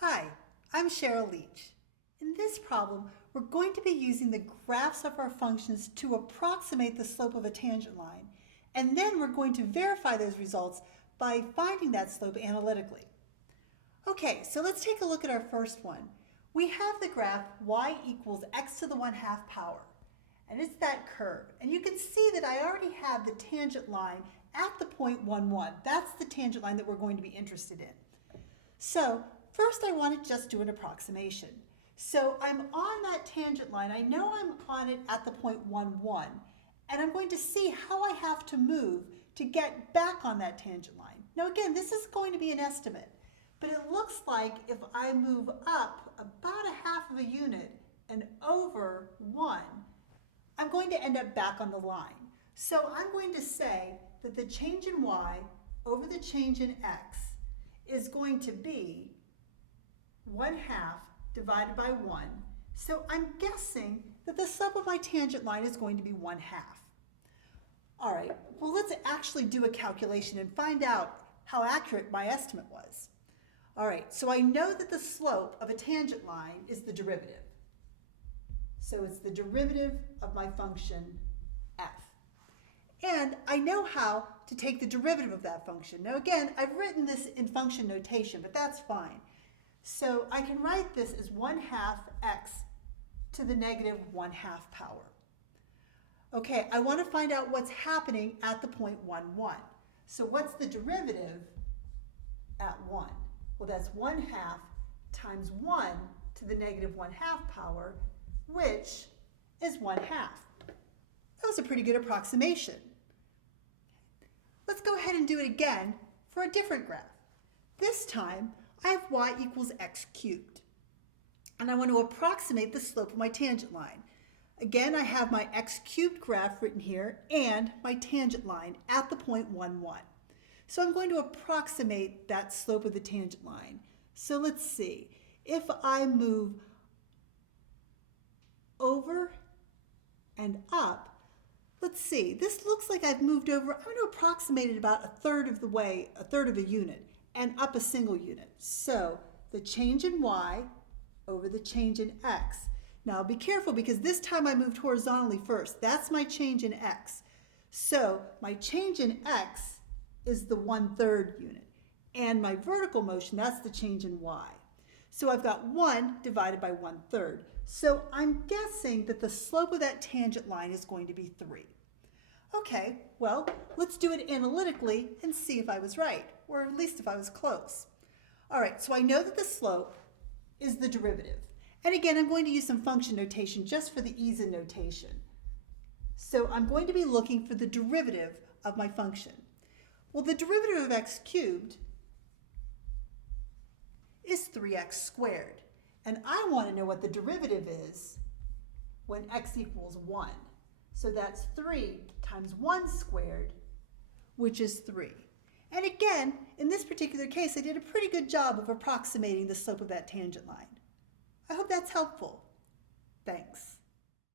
Hi, I'm Cheryl Leach. In this problem, we're going to be using the graphs of our functions to approximate the slope of a tangent line, and then we're going to verify those results by finding that slope analytically. Okay, so let's take a look at our first one. We have the graph y equals x to the 1/2 power, and it's that curve. And you can see that I already have the tangent line at the point 1, 1. That's the tangent line that we're going to be interested in. So first I want to just do an approximation. So I'm on that tangent line. I know I'm on it at the point 1, 1, and I'm going to see how I have to move to get back on that tangent line. Now again, this is going to be an estimate, but it looks like if I move up about 1/2 of a unit and over 1, I'm going to end up back on the line. So I'm going to say that the change in y over the change in x is going to be 1/2 divided by 1. So I'm guessing that the slope of my tangent line is going to be 1/2. All right, well, let's actually do a calculation and find out how accurate my estimate was. All right, so I know that the slope of a tangent line is the derivative. So it's the derivative of my function f. And I know how to take the derivative of that function. Now again, I've written this in function notation, but that's fine. So I can write this as 1/2 x to the negative 1/2 power. Okay, I want to find out what's happening at the point 1, 1. So what's the derivative at 1? Well, that's 1/2 times 1 to the negative 1/2 power, which is 1/2. That was a pretty good approximation. Let's go ahead and do it again for a different graph. This time, I have y equals x cubed. And I want to approximate the slope of my tangent line. Again, I have my x cubed graph written here and my tangent line at the point 1, 1. So I'm going to approximate that slope of the tangent line. So let's see. If I move over and up, let's see, this looks like I've moved over. I'm going to approximate it about 1/3 of the way, 1/3 of a unit, and up a single unit. So the change in y over the change in x. Now be careful because this time I moved horizontally first. That's my change in x. So my change in x is the 1/3 unit. And my vertical motion, that's the change in y. So I've got 1 divided by 1/3. So I'm guessing that the slope of that tangent line is going to be 3. Okay, well, let's do it analytically and see if I was right, or at least if I was close. All right, so I know that the slope is the derivative. And again, I'm going to use some function notation just for the ease of notation. So I'm going to be looking for the derivative of my function. Well, the derivative of x cubed is 3x squared. And I want to know what the derivative is when x equals 1. So that's 3 times 1 squared, which is 3. And again, in this particular case, I did a pretty good job of approximating the slope of that tangent line. I hope that's helpful. Thanks.